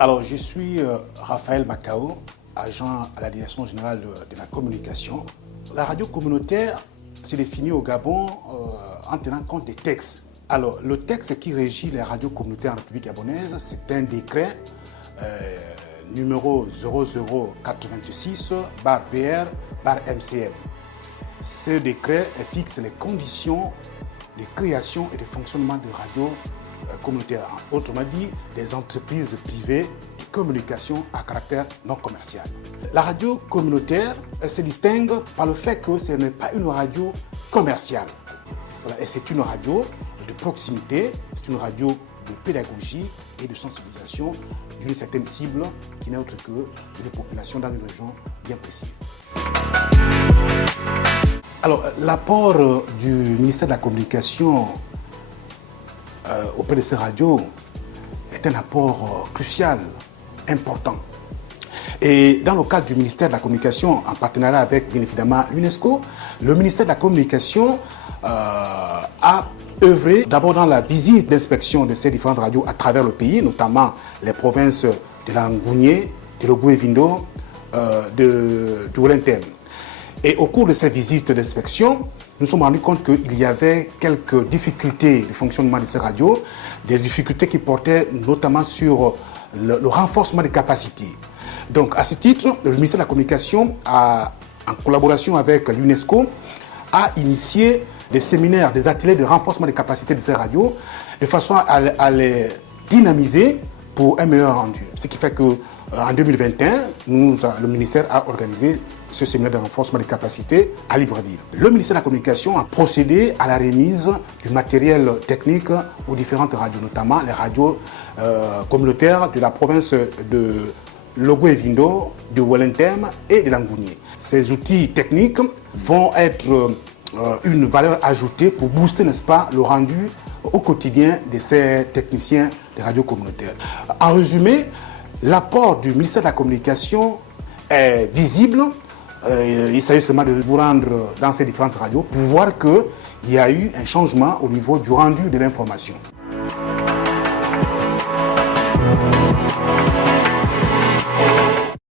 Alors, je suis Raphaël Macao, agent à la Direction générale de la communication. La radio communautaire s'est définie au Gabon en tenant compte des textes. Alors, le texte qui régit les radios communautaires en République gabonaise, c'est un décret numéro 0086/PR/MCM. Ce décret fixe les conditions de création et de fonctionnement de radios communautaires, autrement dit, des entreprises privées de communication à caractère non commercial. La radio communautaire se distingue par le fait que ce n'est pas une radio commerciale. Voilà, et c'est une radio de proximité, c'est une radio de pédagogie et de sensibilisation d'une certaine cible qui n'est autre que les populations dans une région bien précise. Alors, l'apport du ministère de la Communication auprès de ces radios est un apport crucial, important. Et dans le cadre du ministère de la Communication, en partenariat avec, bien évidemment, l'UNESCO, le ministère de la Communication a œuvré d'abord dans la visite d'inspection de ces différentes radios à travers le pays, notamment les provinces de la Ngougnye, de l'Ogo-Evindo, de Wellington. Et au cours de ces visites d'inspection, nous nous sommes rendus compte qu'il y avait quelques difficultés de fonctionnement de ces radios, des difficultés qui portaient notamment sur le renforcement des capacités. Donc, à ce titre, le ministère de la Communication, en collaboration avec l'UNESCO, a initié des séminaires, des ateliers de renforcement des capacités de ces radios, de façon à les dynamiser pour un meilleur rendu. Ce qui fait qu'en 2021, le ministère a organisé ce séminaire de renforcement des capacités à Libreville. Le ministère de la Communication a procédé à la remise du matériel technique aux différentes radios, notamment les radios communautaires de la province de l'Ogo-Evindo, de Wellington et de l'Angougnye. Ces outils techniques vont être une valeur ajoutée pour booster, n'est-ce pas, le rendu au quotidien de ces techniciens des radios communautaires. En résumé, l'apport du ministère de la Communication est visible. Il s'agit seulement de vous rendre dans ces différentes radios pour voir qu'il y a eu un changement au niveau du rendu de l'information.